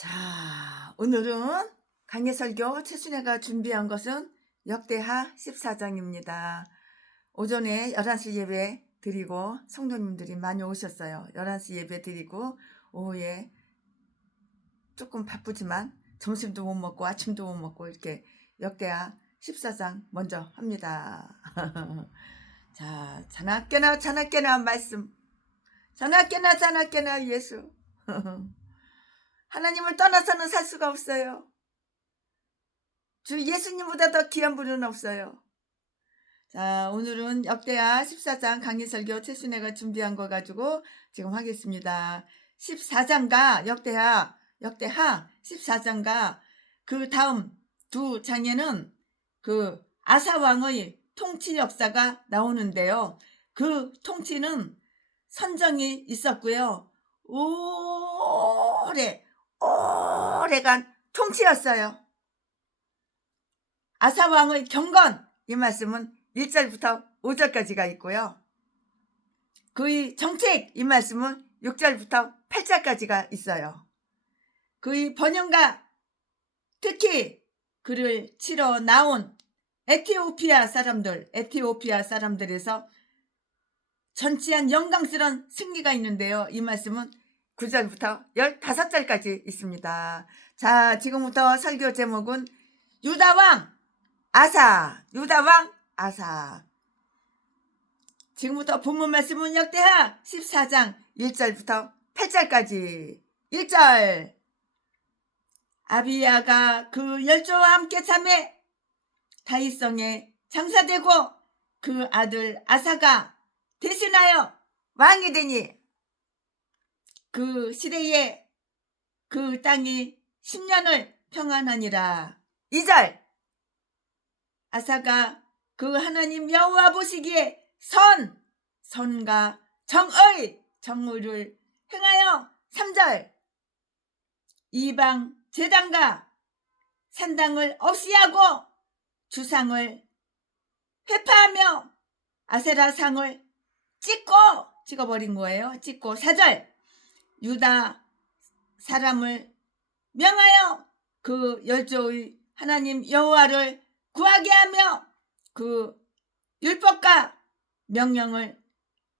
자, 오늘은 강해설교 최순애가 준비한 것은 역대하 14장입니다. 오전에 11시 예배 드리고 성도님들이 많이 오셨어요. 11시 예배 드리고 오후에 조금 바쁘지만 점심도 못 먹고 아침도 못 먹고 이렇게 역대하 14장 먼저 합니다. 자, 자나깨나 말씀. 자나깨나 예수. 하나님을 떠나서는 살 수가 없어요. 주 예수님보다 더 귀한 분은 없어요. 자, 오늘은 역대하 14장 강의설교 최순애가 준비한 거 가지고 지금 하겠습니다. 14장과 역대하 14장과 그 다음 두 장에는 그 아사왕의 통치 역사가 나오는데요. 그 통치는 선정이 있었고요. 오래간 통치였어요. 아사왕의 경건, 이 말씀은 1절부터 5절까지가 있고요. 그의 정책, 이 말씀은 6절부터 8절까지가 있어요. 그의 번영가, 특히 그를 치러 나온 에티오피아 사람들에서 전치한 영광스러운 승리가 있는데요. 이 말씀은 9절부터 15절까지 있습니다. 자, 지금부터 설교 제목은 유다왕 아사. 지금부터 본문 말씀은 역대하 14장 1절부터 8절까지. 1절. 아비야가 그 10조와 함께 참에 다윗성에 장사되고 그 아들 아사가 대신하여 왕이 되니 그 시대에 그 땅이 10년을 평안하니라. 2절. 아사가 그 하나님 여호와 보시기에 선과 정의를 행하여. 3절. 이방 제단과 산당을 없이하고 주상을 회파하며 아세라상을 찍어버린 거예요. 4절. 유다 사람을 명하여 그 10조의 하나님 여호와를 구하게 하며 그 율법과 명령을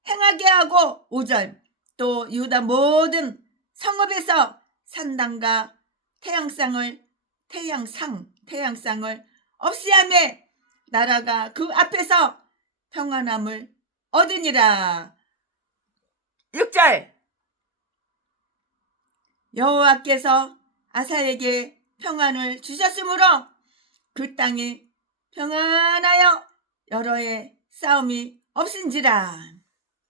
행하게 하고. 5절. 또 유다 모든 성읍에서 산당과 태양상을 없이하며 나라가 그 앞에서 평안함을 얻으니라. 6절. 여호와께서 아사에게 평안을 주셨으므로 그 땅이 평안하여 여러 해 싸움이 없은지라.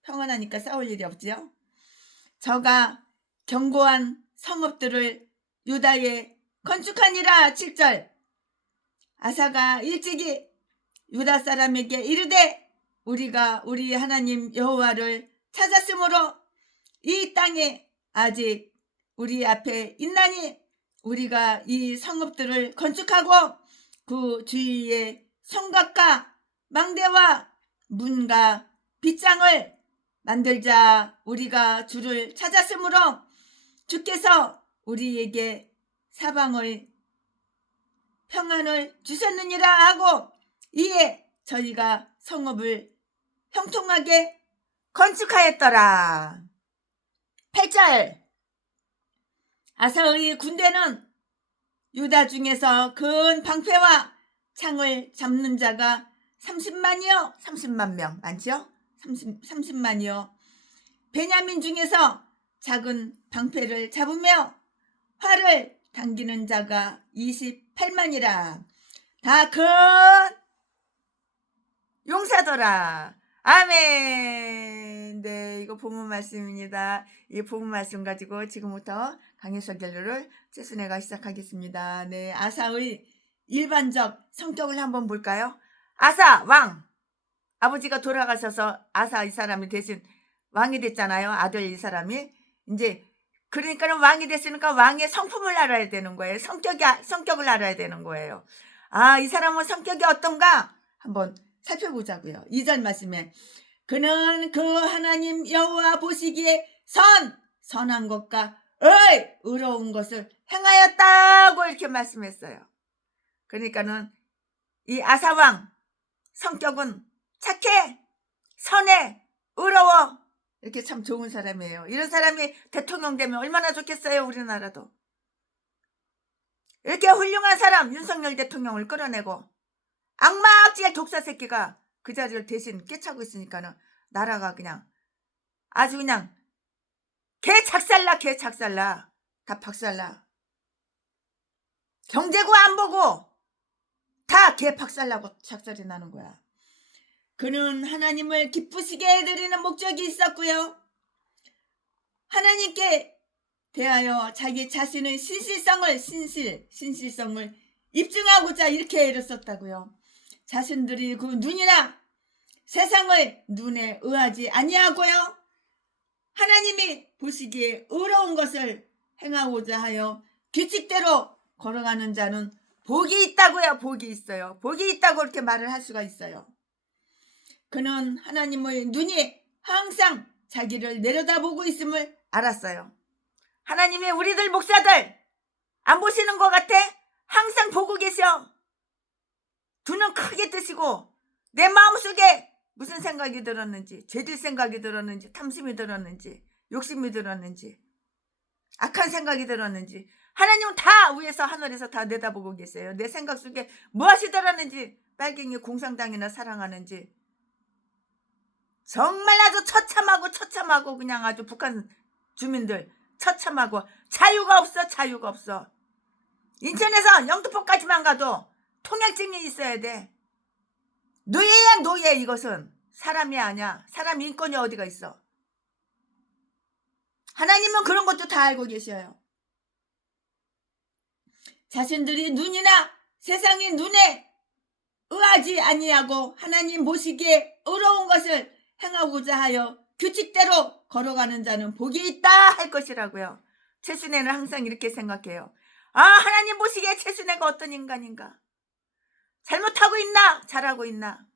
평안하니까 싸울 일이 없지요. 저가 견고한 성읍들을 유다에 건축하니라. 7절. 아사가 일찍이 유다 사람에게 이르되 우리가 우리 하나님 여호와를 찾았으므로 이 땅에 아직 우리 앞에 있나니 우리가 이 성읍들을 건축하고 그 주위에 성곽과 망대와 문과 빗장을 만들자. 우리가 주를 찾았으므로 주께서 우리에게 사방의 평안을 주셨느니라 하고 이에 저희가 성읍을 형통하게 건축하였더라. 8절. 아사의 군대는 유다 중에서 큰 방패와 창을 잡는 자가 30만 명 많죠? 30만이요. 베냐민 중에서 작은 방패를 잡으며 활을 당기는 자가 28만이라. 다 큰 용사더라. 아멘. 네, 이거 본문 말씀입니다. 이 본문 말씀 가지고 지금부터 강해설교를 최순애가 시작하겠습니다. 네, 아사의 일반적 성격을 한번 볼까요? 아사 왕. 아버지가 돌아가셔서 아사 이 사람이 대신 왕이 됐잖아요. 아들 이 사람이. 이제 그러니까는 왕이 됐으니까 왕의 성품을 알아야 되는 거예요. 성격을 알아야 되는 거예요. 아, 이 사람은 성격이 어떤가? 한번 살펴보자고요. 2절 말씀에 그는 그 하나님 여호와 보시기에 선한 것과 의로운 것을 행하였다고 이렇게 말씀했어요. 그러니까는 이 아사왕 성격은 착해, 선해, 의로워, 이렇게 참 좋은 사람이에요. 이런 사람이 대통령 되면 얼마나 좋겠어요. 우리나라도 이렇게 훌륭한 사람 윤석열 대통령을 끌어내고 악마악질 독사 새끼가 그 자리를 대신 깨차고 있으니까는 나라가 그냥 아주 그냥 개 작살나 다 박살나. 경제고 안 보고 다 개 박살나고 작살이 나는 거야. 그는 하나님을 기쁘시게 해드리는 목적이 있었고요. 하나님께 대하여 자기 자신의 신실성을 입증하고자 이렇게 애를 썼다고요. 자신들이 그 눈이나 세상을 눈에 의하지 아니하고요. 하나님이 보시기에 의로운 것을 행하고자 하여 규칙대로 걸어가는 자는 복이 있다고요. 복이 있어요. 복이 있다고 이렇게 말을 할 수가 있어요. 그는 하나님의 눈이 항상 자기를 내려다보고 있음을 알았어요. 하나님이 우리들 목사들 안 보시는 것 같아? 항상 보고 계셔. 두 눈 크게 뜨시고 내 마음속에 무슨 생각이 들었는지, 죄질 생각이 들었는지, 탐심이 들었는지, 욕심이 들었는지, 악한 생각이 들었는지 하나님은 다 위에서 하늘에서 다 내다보고 계세요. 내 생각 속에 무엇이 들었는지, 빨갱이 공산당이나 사랑하는지 정말 아주 처참하고 그냥 아주 북한 주민들 처참하고 자유가 없어. 인천에서 영등포까지만 가도 통행증이 있어야 돼. 노예야 노예. 이것은 사람이 아니야. 사람 인권이 어디가 있어. 하나님은 그런 것도 다 알고 계셔요. 자신들이 눈이나 세상의 눈에 의하지 아니하고 하나님 보시기에 의로운 것을 행하고자 하여 규칙대로 걸어가는 자는 복이 있다 할 것이라고요. 최순애는 항상 이렇게 생각해요. 하나님 보시기에 최순애가 어떤 인간인가? 잘못하고 있나? 잘하고 있나?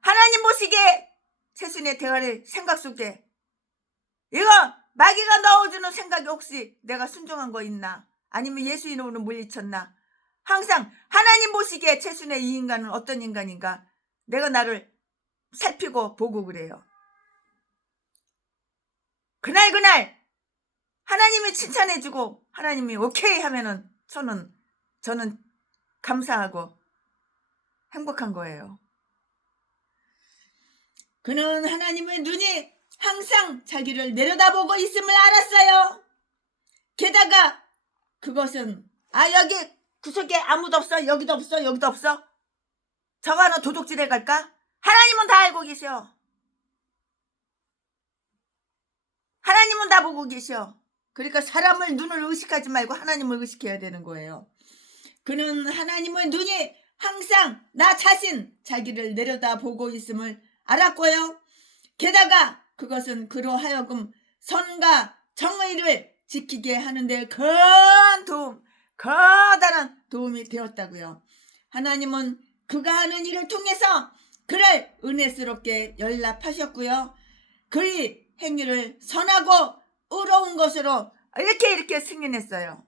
하나님 보시기에 최순애 대화를 생각 속에 이거 마귀가 넣어주는 생각이 혹시 내가 순종한 거 있나? 아니면 예수 이름으로 물리쳤나? 항상 하나님 보시기에 최순애 이 인간은 어떤 인간인가? 내가 나를 살피고 보고 그래요. 그날 하나님이 칭찬해주고 하나님이 오케이 하면은 저는 감사하고 행복한 거예요. 그는 하나님의 눈이 항상 자기를 내려다보고 있음을 알았어요. 게다가 그것은 여기 구석에 아무도 없어. 여기도 없어. 저거 하나 도둑질해 갈까? 하나님은 다 알고 계셔. 하나님은 다 보고 계셔. 그러니까 사람을 눈을 의식하지 말고 하나님을 의식해야 되는 거예요. 그는 하나님의 눈이 항상 나 자신 자기를 내려다보고 있음을 알았고요. 게다가 그것은 그로 하여금 선과 정의를 지키게 하는데 커다란 도움이 되었다고요. 하나님은 그가 하는 일을 통해서 그를 은혜스럽게 연락하셨고요. 그의 행위를 선하고 의로운 것으로 이렇게 승인했어요.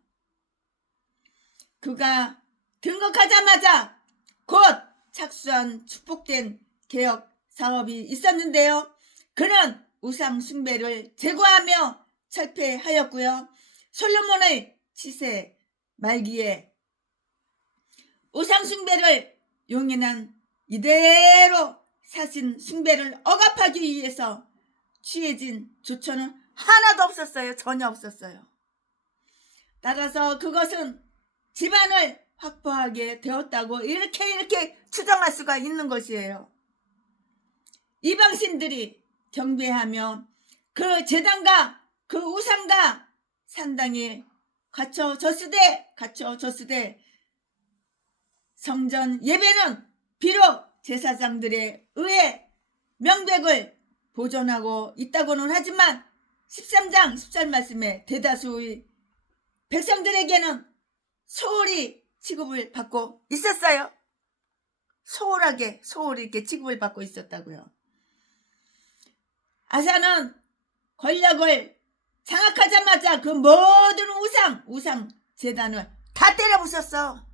그가 등극하자마자 곧 착수한 축복된 개혁 사업이 있었는데요. 그는 우상 숭배를 제거하며 철폐하였고요. 솔로몬의 치세 말기에 우상 숭배를 용인한 이대로 사신 숭배를 억압하기 위해서 취해진 조처는 하나도 없었어요. 전혀 없었어요. 따라서 그것은 집안을 확보하게 되었다고 이렇게 추정할 수가 있는 것이에요. 이방신들이 경배하며 그 제단과 그 우상과 상당히 갖춰졌으되 성전 예배는 비록 제사장들에 의해 명백을 보존하고 있다고는 하지만 13장 14절 말씀에 대다수의 백성들에게는 소홀히 취급을 받고 있었어요. 소홀히 이렇게 취급을 받고 있었다고요. 아사는 권력을 장악하자마자 그 모든 우상 재단을 다 때려 부쉈어.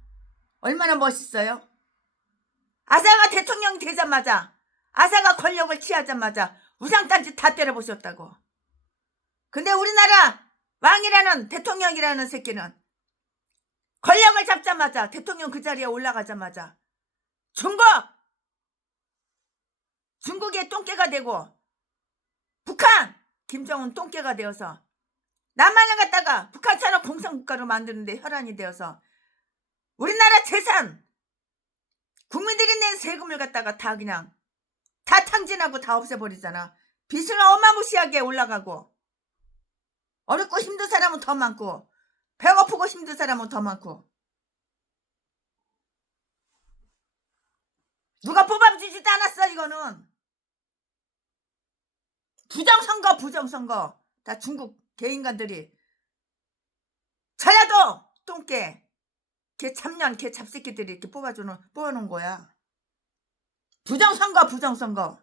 얼마나 멋있어요? 아사가 대통령이 되자마자, 아사가 권력을 취하자마자 우상까지 다 때려 부쉈다고. 근데 우리나라 왕이라는, 대통령이라는 새끼는 권력을 잡자마자, 대통령 그 자리에 올라가자마자 중국의 똥개가 되고, 북한 김정은 똥개가 되어서 남한을 갖다가 북한처럼 공산국가로 만드는데 혈안이 되어서 우리나라 재산, 국민들이 낸 세금을 갖다가 다 그냥 다 탕진하고 다 없애버리잖아. 빚은 어마무시하게 올라가고, 어렵고 힘든 사람은 더 많고, 배고프고 힘든 사람은 더 많고, 누가 뽑아주지도 않았어. 이거는 부정선거 다 중국 개인간들이 전라도 똥개 개 참년 개 잡새끼들이 이렇게 뽑아놓은 거야. 부정선거.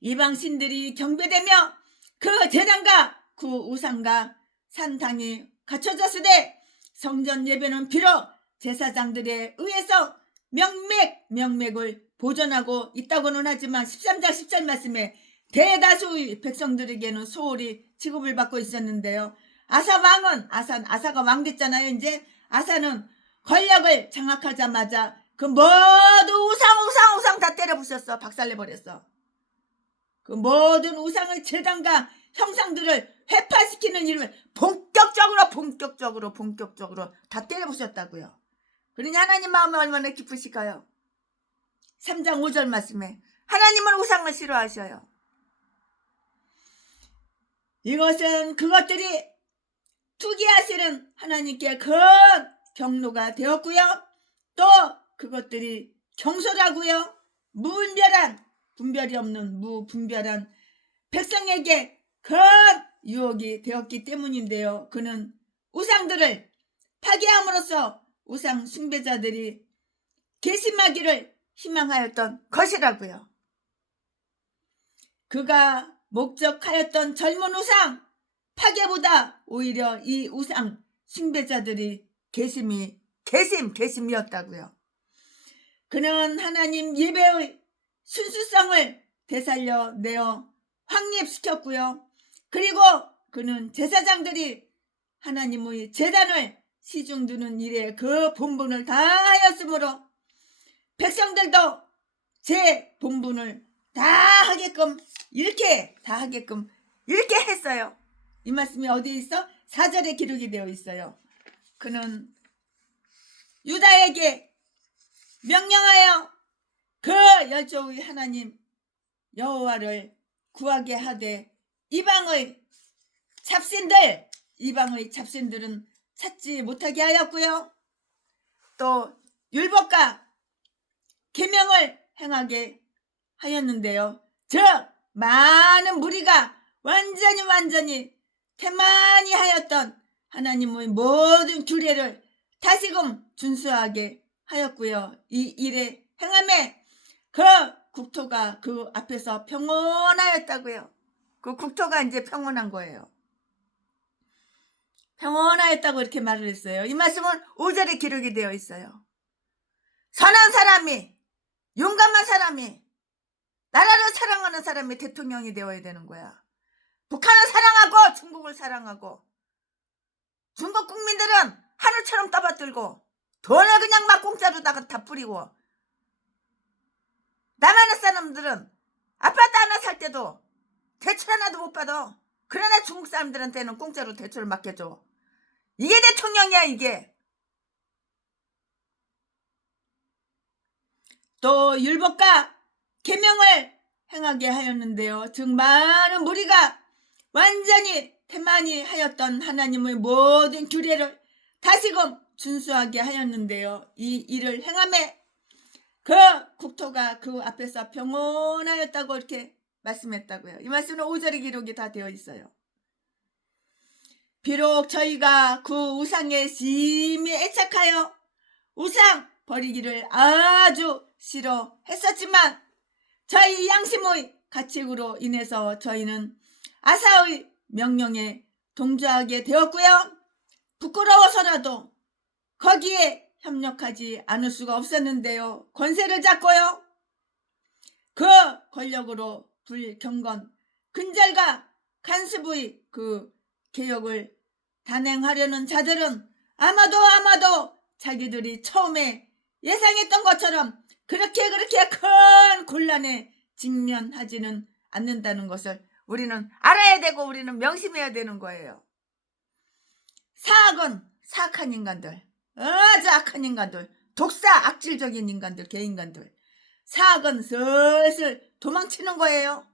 이방신들이 경배되며 그 재단과 그 우상과 산당이 갖춰졌으되 성전 예배는 비록 제사장들에 의해서 명맥을 보존하고 있다고는 하지만 13장 10절 말씀에 대다수의 백성들에게는 소홀히 취급을 받고 있었는데요. 아사가 왕 됐잖아요. 이제 아사는 권력을 장악하자마자 그 모두 우상 다 때려 부쉈어. 박살내버렸어. 그 모든 우상의 재단과 형상들을 회파시키는 일을 본격적으로 다 때려 부쉈다고요. 그러니 하나님 마음이 얼마나 기쁘실까요? 3장 5절 말씀에 하나님은 우상을 싫어하셔요. 이것은 그것들이 투기하시는 하나님께 큰 경로가 되었고요. 또 그것들이 경솔하고요. 분별이 없는 무분별한 백성에게 큰 유혹이 되었기 때문인데요. 그는 우상들을 파괴함으로써 우상 숭배자들이 괘씸하기를 희망하였던 것이라고요. 그가 목적하였던 젊은 우상 파괴보다 오히려 이 우상 숭배자들이 괘씸이었다고요. 그는 하나님 예배의 순수성을 되살려내어 확립시켰고요. 그리고 그는 제사장들이 하나님의 제단을 시중두는 일에 그 본분을 다하였으므로 백성들도 제 본분을 다 하게끔 이렇게 했어요. 이 말씀이 어디에 있어? 4절에 기록이 되어 있어요. 그는 유다에게 명령하여 그 열조의 하나님 여호와를 구하게 하되 이방의 잡신들은 찾지 못하게 하였고요. 또 율법과 계명을 행하게 하였는데요. 즉 많은 무리가 완전히 태만히 하였던 하나님의 모든 규례를 다시금 준수하게 하였고요. 이 일에 행함에 그 국토가 그 앞에서 평온하였다고요. 그 국토가 이제 평온한 거예요. 평온하였다고 이렇게 말을 했어요. 이 말씀은 5절에 기록이 되어 있어요. 선한 사람이, 용감한 사람이, 나라를 사랑하는 사람이 대통령이 되어야 되는 거야. 북한을 사랑하고 중국을 사랑하고 중국 국민들은 하늘처럼 떠받들고 돈을 그냥 막 공짜로 다 뿌리고, 남한의 사람들은 아파트 하나 살 때도 대출 하나도 못 받아. 그러나 중국 사람들한테는 공짜로 대출을 맡겨줘. 이게 대통령이야. 이게. 또 율법과 계명을 행하게 하였는데요. 즉 많은 무리가 완전히 태만히 하였던 하나님의 모든 규례를 다시금 준수하게 하였는데요. 이 일을 행함에 그 국토가 그 앞에서 평온하였다고 이렇게 말씀했다고요. 이 말씀은 5절의 기록이 다 되어 있어요. 비록 저희가 그 우상에 심히 애착하여 우상 버리기를 아주 싫어했었지만 저희 양심의 가책으로 인해서 저희는 아사의 명령에 동조하게 되었고요. 부끄러워서라도 거기에 협력하지 않을 수가 없었는데요. 권세를 잡고요. 그 권력으로 불경건 근절과 간섭의 그 개혁을 단행하려는 자들은 아마도 자기들이 처음에 예상했던 것처럼 그렇게 큰 곤란에 직면하지는 않는다는 것을 우리는 알아야 되고 우리는 명심해야 되는 거예요. 사악한 인간들, 아주 악한 인간들, 독사 악질적인 인간들, 개인간들, 사악은 슬슬 도망치는 거예요.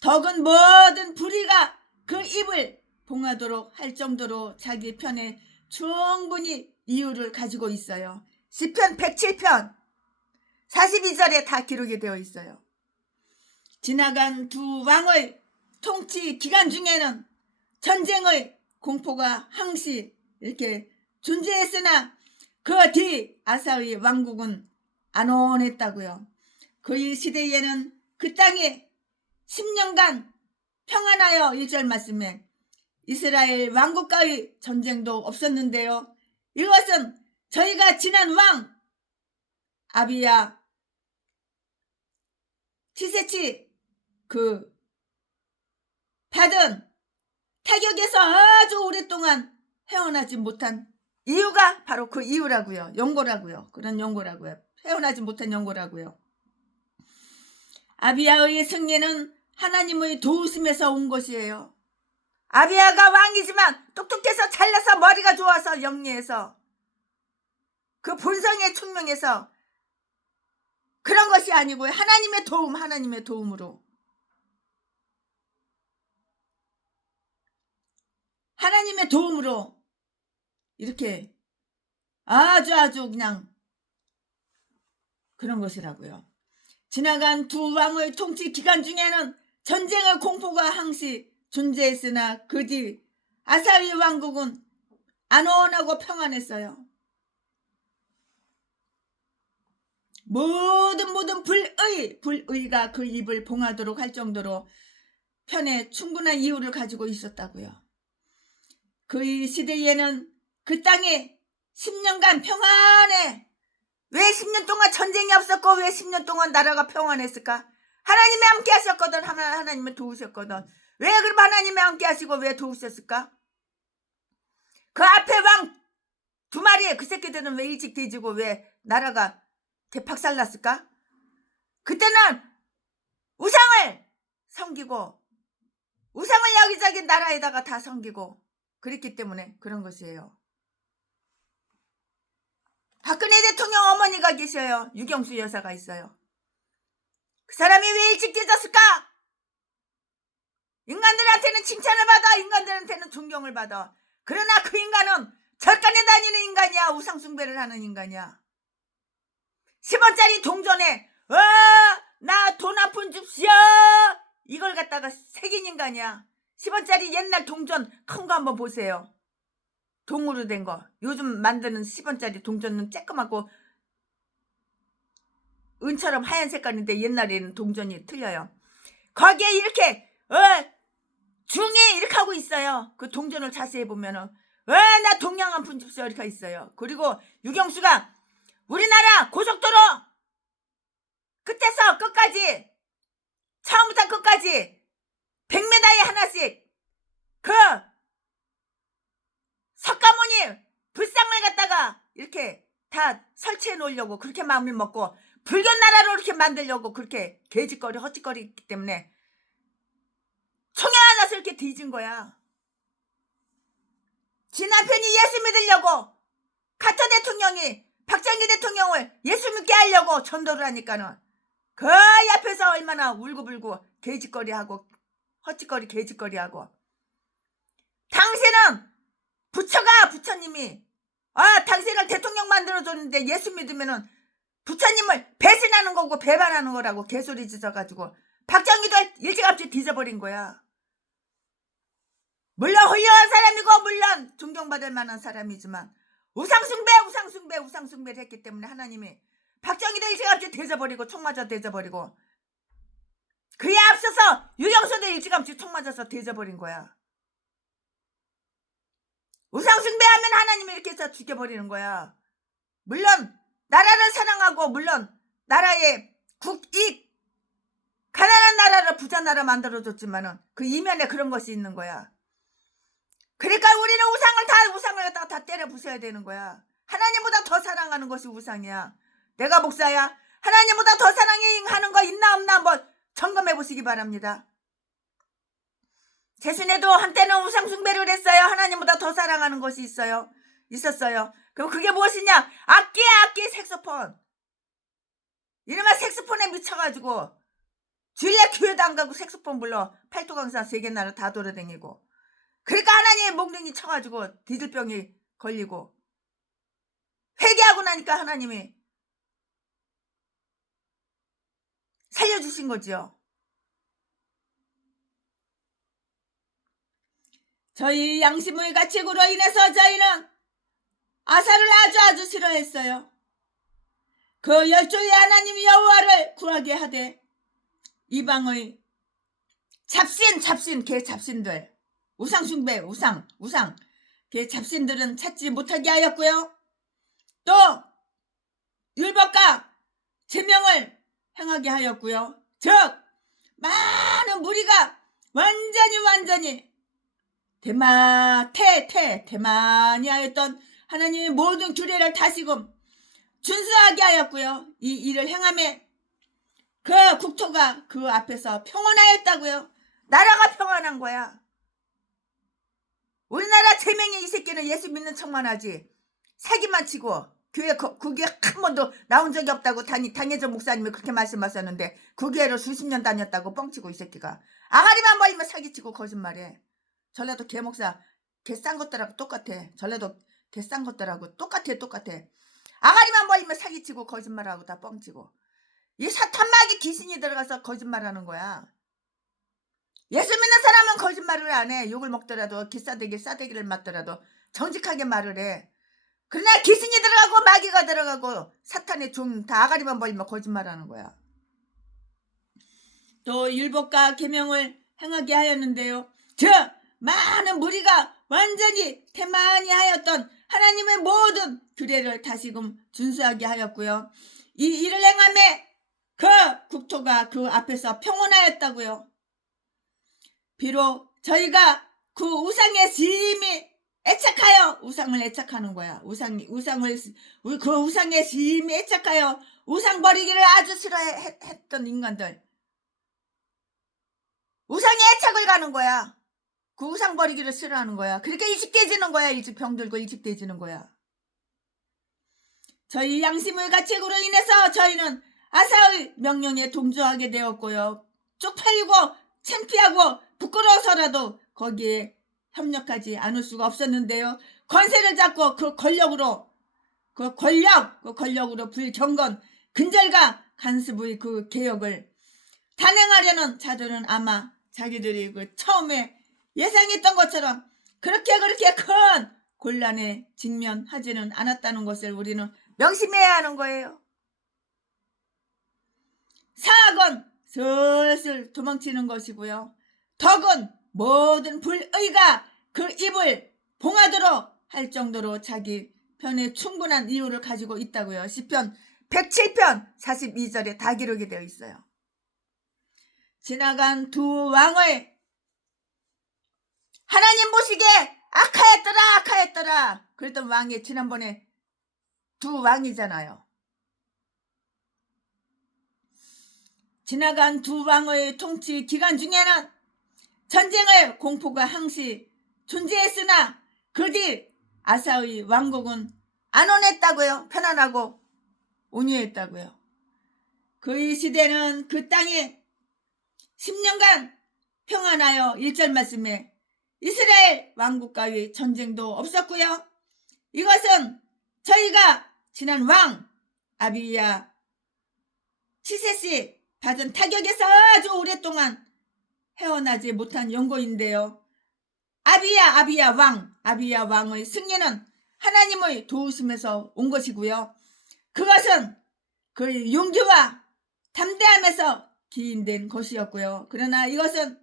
덕은 모든 불의가 그 입을 봉하도록 할 정도로 자기 편에 충분히 이유를 가지고 있어요. 시편 107편 42절에 다 기록이 되어 있어요. 지나간 두 왕의 통치 기간 중에는 전쟁의 공포가 항시 이렇게 존재했으나 그 뒤 아사의 왕국은 안온했다고요. 그의 시대에는 그 땅에 10년간 평안하여 1절 말씀에 이스라엘 왕국과의 전쟁도 없었는데요. 이것은 저희가 지난 왕 아비야 티세치 그 받은 타격에서 아주 오랫동안 헤어나지 못한 이유가 바로 그 이유라고요. 연고라고요. 그런 연고라고요. 헤어나지 못한 연고라고요. 아비야의 승리는 하나님의 도우심에서 온 것이에요. 아비야가 왕이지만 똑똑해서 잘나서 머리가 좋아서 영리해서 그 본성에 충명해서 그런 것이 아니고 하나님의 도움으로 하나님의 도움으로 이렇게 아주 그냥 그런 것이라고요. 지나간 두 왕의 통치 기간 중에는 전쟁의 공포가 항시 존재했으나 그 뒤 아사의 왕국은 안온하고 평안했어요. 모든 불의가 그 입을 봉하도록 할 정도로 편에 충분한 이유를 가지고 있었다고요. 그의 시대에는 그 땅에 10년간 평안해. 왜 10년 동안 전쟁이 없었고 왜 10년 동안 나라가 평안했을까? 하나님이 함께 하셨거든. 하나님은 도우셨거든. 왜 그럼 하나님이 함께 하시고 왜 도우셨을까? 그 앞에 왕 두 마리의 그 새끼들은 왜 일찍 뒤지고 왜 나라가 박살났을까? 그때는 우상을 섬기고 우상을 여기저기 나라에다가 다 섬기고 그랬기 때문에 그런 것이에요. 박근혜 대통령 어머니가 계셔요. 유경수 여사가 있어요. 그 사람이 왜 일찍 뒤졌을까? 인간들한테는 칭찬을 받아, 인간들한테는 존경을 받아. 그러나 그 인간은 절간에 다니는 인간이야. 우상숭배를 하는 인간이야. 10원짜리 동전에 나 돈 한 푼 줍시오 이걸 갖다가 새긴 인간이야. 10원짜리 옛날 동전 큰 거 한번 보세요. 동으로 된 거. 요즘 만드는 10원짜리 동전은 쬐끄맣고 은처럼 하얀 색깔인데 옛날에는 동전이 틀려요. 거기에 이렇게 중에 이렇게 하고 있어요. 그 동전을 자세히 보면은 나 동양 한 푼 줍시오 이렇게 있어요. 그리고 유경수가 우리나라 고속도로 끝에서 끝까지 처음부터 끝까지 100m에 하나씩 그 석가모니 불상을 갖다가 이렇게 다 설치해 놓으려고 그렇게 마음을 먹고 불교 나라로 이렇게 만들려고 그렇게 개짓거리 헛짓거리 있기 때문에 총에 맞아서 이렇게 뒤진 거야. 지 남편이 예수 믿으려고 카터 대통령이 박정희 대통령을 예수 믿게 하려고 전도를 하니까는 그 옆에서 얼마나 울고불고 개짓거리하고 헛짓거리 개짓거리하고 당신은 부처님이 당신을 대통령 만들어줬는데 예수 믿으면은 부처님을 배신하는 거고 배반하는 거라고 개소리 짖어가지고 박정희도 일찌감치 뒤져버린 거야. 물론 훌륭한 사람이고 물론 존경받을 만한 사람이지만 우상숭배를 했기 때문에 하나님이 박정희도 일찌감치 뒤져버리고 총 맞아 뒤져버리고 그에 앞서서 유영수도 일찌감치 총 맞아서 뒤져버린 거야. 우상숭배하면 하나님이 이렇게 해서 죽여버리는 거야. 물론 나라를 사랑하고 물론 나라의 국익 가난한 나라를 부자 나라 만들어줬지만은 그 이면에 그런 것이 있는 거야. 그러니까 우리는 우상을 갖다가 다 때려 부숴야 되는 거야. 하나님보다 더 사랑하는 것이 우상이야. 내가 목사야. 하나님보다 더 사랑하는 거 있나 없나 한번 점검해 보시기 바랍니다. 제순에도 한때는 우상숭배를 했어요. 하나님보다 더 사랑하는 것이 있었어요. 그럼 그게 무엇이냐? 악기 색소폰. 이놈아 색소폰에 미쳐가지고 주일날 교회도 안 가고 색소폰 불러 팔도강사 세계 나라 다 돌아다니고. 그러니까 하나님의 몽둥이 쳐가지고 디질병이 걸리고 회개하고 나니까 하나님이 살려주신 거지요. 저희 양심의 가책으로 인해서 저희는 아사를 아주 싫어했어요. 그 열조의 하나님 여호와를 구하게 하되 이방의 잡신 개 잡신들 우상숭배 우상 개 잡신들은 찾지 못하게 하였고요. 또 율법과 제명을 행하게 하였고요. 즉 많은 무리가 완전히 대만이 하였던 하나님의 모든 규례를 다시금 준수하게 하였고요. 이 일을 행함에 그 국토가 그 앞에서 평온하였다고요. 나라가 평안한 거야. 우리나라 제명의 이 새끼는 예수 믿는 척만 하지 사기만 치고 교회 국교에 한 번도 나온 적이 없다고 당해전 목사님이 그렇게 말씀하셨는데 국교회로 수십 년 다녔다고 뻥치고 이 새끼가 아가리만 벌리면 사기치고 거짓말해. 전라도 개목사 개 싼 것들하고 똑같아. 전라도 개 싼 것들하고 똑같아. 아가리만 벌리면 사기치고 거짓말하고 다 뻥치고 이 사탄마귀 귀신이 들어가서 거짓말하는 거야. 예수 믿는 사람은 거짓말을 안 해. 욕을 먹더라도 싸대기를 맞더라도 정직하게 말을 해. 그러나 귀신이 들어가고 마귀가 들어가고 사탄의 종 다 아가리만 벌리면 거짓말하는 거야. 또 율법과 계명을 행하게 하였는데요. 즉 많은 무리가 완전히 태만히 하였던 하나님의 모든 규례를 다시금 준수하게 하였고요. 이 일을 행함에 그 국토가 그 앞에서 평온하였다고요. 비록 저희가 그 우상의 심히 애착하여 우상을 애착하는 거야. 그 우상의 심히 애착하여 우상 버리기를 아주 싫어했던 인간들. 우상의 애착을 가는 거야. 그 우상 버리기를 싫어하는 거야. 그러니까 일찍돼지는 거야. 일찍 병들고 일찍돼지는 거야. 저희 양심의 가책으로 인해서 저희는 아사의 명령에 동조하게 되었고요. 쪽팔리고 창피하고 부끄러워서라도 거기에 협력하지 않을 수가 없었는데요. 권세를 잡고 그 권력으로 불경건 근절과 간섭의 그 개혁을 단행하려는 자들은 아마 자기들이 그 처음에 예상했던 것처럼 그렇게 큰 곤란에 직면하지는 않았다는 것을 우리는 명심해야 하는 거예요. 사악은 슬슬 도망치는 것이고요. 덕은 모든 불의가 그 입을 봉하도록 할 정도로 자기 편에 충분한 이유를 가지고 있다고요. 시편 107편 42절에 다 기록이 되어 있어요. 지나간 두 왕의 하나님 보시기에 악하였더라 그랬던 왕이 지난번에 두 왕이잖아요. 지나간 두 왕의 통치 기간 중에는 전쟁의 공포가 항시 존재했으나 그 뒤 아사의 왕국은 안온했다고요. 편안하고 온유했다고요. 그의 시대는 그 땅이 10년간 평안하여 1절 말씀에 이스라엘 왕국과의 전쟁도 없었고요. 이것은 저희가 지난 왕 아비야 시셋이 받은 타격에서 아주 오랫동안 헤어나지 못한 연고인데요. 아비야 왕의 승리는 하나님의 도우심에서 온 것이고요. 그것은 그의 용기와 담대함에서 기인된 것이었고요. 그러나 이것은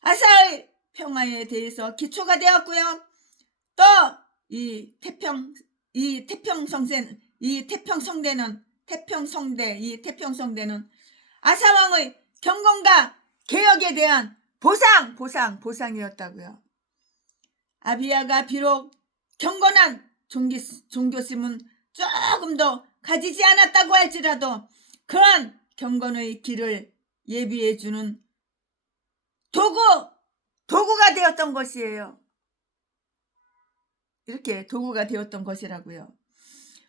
아사의 평화에 대해서 기초가 되었고요. 또 이 태평성대는 아사왕의 경건과 개혁에 대한 보상이었다고요. 아비야가 비록 경건한 종교심은 조금 더 가지지 않았다고 할지라도 그런 경건의 길을 예비해주는 도구가 되었던 것이에요. 이렇게 도구가 되었던 것이라고요.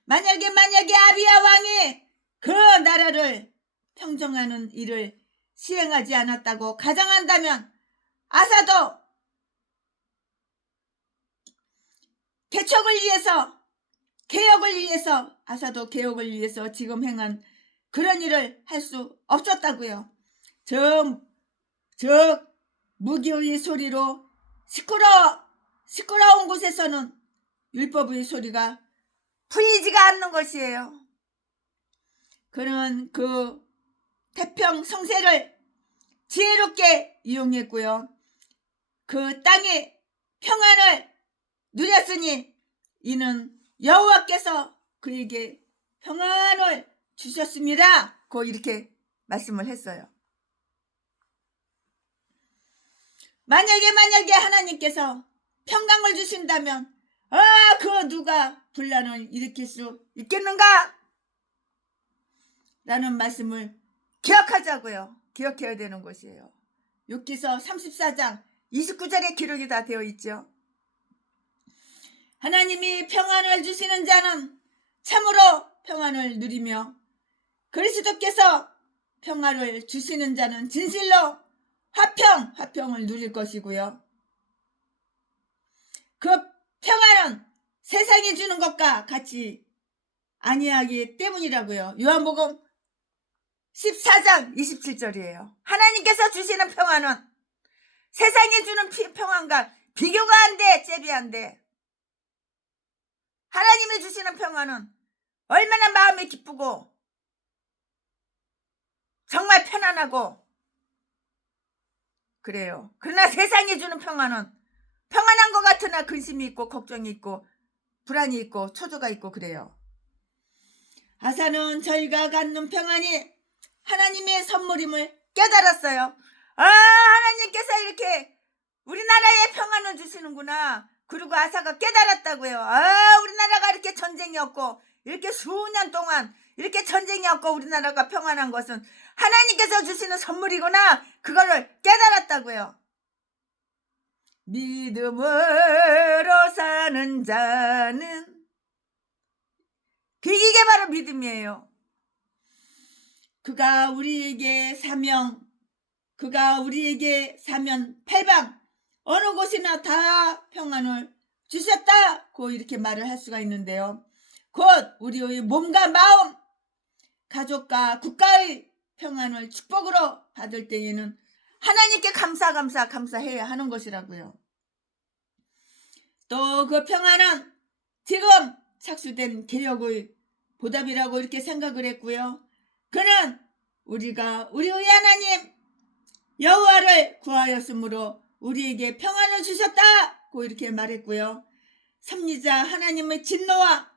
만약에 아비야 왕이 그 나라를 평정하는 일을 시행하지 않았다고 가정한다면 아사도 개혁을 위해서 지금 행한 그런 일을 할 수 없었다고요. 저 무기의 소리로 시끄러운 곳에서는 율법의 소리가 풀리지가 않는 것이에요. 그는 그 태평성세를 지혜롭게 이용했고요. 그 땅의 평안을 누렸으니 이는 여호와께서 그에게 평안을 주셨습니다. 고 이렇게 말씀을 했어요. 만약에 하나님께서 평강을 주신다면 그 누가 분란을 일으킬 수 있겠는가? 라는 말씀을 기억하자고요. 기억해야 되는 것이에요. 욥기서 34장 29절에 기록이 다 되어 있죠. 하나님이 평안을 주시는 자는 참으로 평안을 누리며 그리스도께서 평화를 주시는 자는 진실로 화평을 누릴 것이고요. 그 평화는 세상이 주는 것과 같이 아니하기 때문이라고요. 요한복음 14장 27절이에요. 하나님께서 주시는 평화는 세상이 주는 평안과 비교가 안 돼, 잽이 안 돼. 하나님이 주시는 평화는 얼마나 마음이 기쁘고 정말 편안하고 그래요. 그러나 세상이 주는 평화는 평안한 것 같으나 근심이 있고 걱정이 있고 불안이 있고 초조가 있고 그래요. 아사는 저희가 갖는 평안이 하나님의 선물임을 깨달았어요. 하나님께서 이렇게 우리나라에 평안을 주시는구나. 그리고 아사가 깨달았다고요. 우리나라가 이렇게 전쟁이 없고 이렇게 수년 동안 이렇게 전쟁이 없고 우리나라가 평안한 것은 하나님께서 주시는 선물이구나. 그거를 깨달았다고요. 믿음으로 사는 자는 이게 바로 믿음이에요. 그가 우리에게 사면 팔방 어느 곳이나 다 평안을 주셨다고 이렇게 말을 할 수가 있는데요. 곧 우리의 몸과 마음, 가족과 국가의 평안을 축복으로 받을 때에는 하나님께 감사해야 하는 것이라고요. 또 그 평안은 지금 착수된 개혁의 보답이라고 이렇게 생각을 했고요. 그는 우리가 우리의 하나님 여호와를 구하였으므로 우리에게 평안을 주셨다고 이렇게 말했고요. 섭리자 하나님의 진노와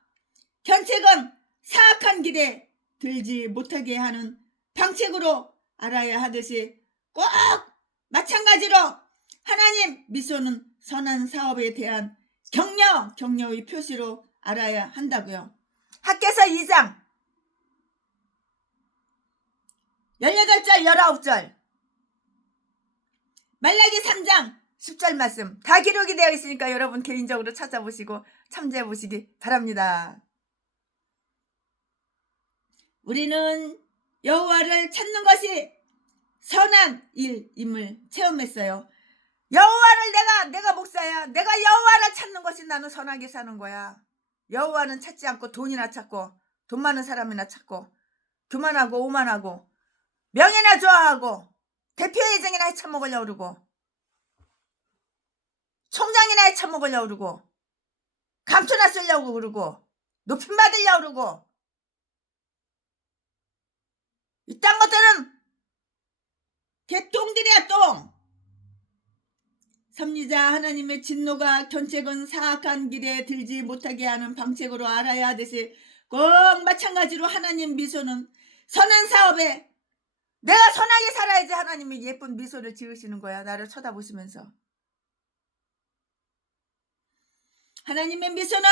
견책은 사악한 길에 들지 못하게 하는 방책으로 알아야 하듯이 꼭 마찬가지로 하나님 미소는 선한 사업에 대한 격려의 표시로 알아야 한다고요. 학개서 2장 18절 19절 말라기 3장 10절 말씀 다 기록이 되어 있으니까 여러분 개인적으로 찾아보시고 참조해 보시기 바랍니다. 우리는 여호와를 찾는 것이 선한 일임을 체험했어요. 여호와를 내가 목사야. 내가 여호와를 찾는 것이 나는 선하게 사는 거야. 여호와는 찾지 않고 돈이나 찾고 돈 많은 사람이나 찾고 교만하고 오만하고 명예나 좋아하고 대표회장이나 해쳐먹으려고 그러고 총장이나 해쳐먹으려고 그러고 감투나 쓰려고 그러고 높임 받으려고 그러고 이딴 것들은 개똥들이야 똥. 섭리자 하나님의 진노가 견책은 사악한 길에 들지 못하게 하는 방책으로 알아야 하듯이 꼭 마찬가지로 하나님 미소는 선한 사업에 내가 선하게 살아야지 하나님이 예쁜 미소를 지으시는 거야. 나를 쳐다보시면서. 하나님의 미소는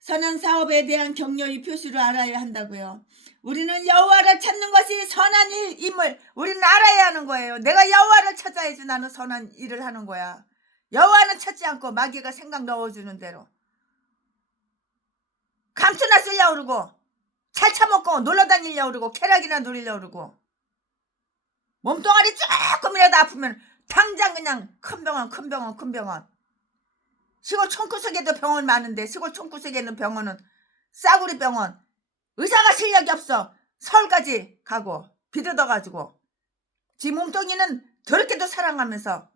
선한 사업에 대한 격려의 표시로 알아야 한다고요. 우리는 여호와를 찾는 것이 선한 일임을 우리는 알아야 하는 거예요. 내가 여호와를 찾아야지 나는 선한 일을 하는 거야. 여호와는 찾지 않고 마귀가 생각 넣어주는 대로 감투나 쓰려고 그러고 잘 처먹고 놀러다니려고 그러고 쾌락이나 누리려고 그러고 몸뚱아리 조금이라도 아프면 당장 그냥 큰 병원 시골 촌구석에도 병원 많은데 시골 촌구석에 있는 병원은 싸구리 병원 의사가 실력이 없어 서울까지 가고 비뜯어가지고 지 몸뚱이는 더럽게도 사랑하면서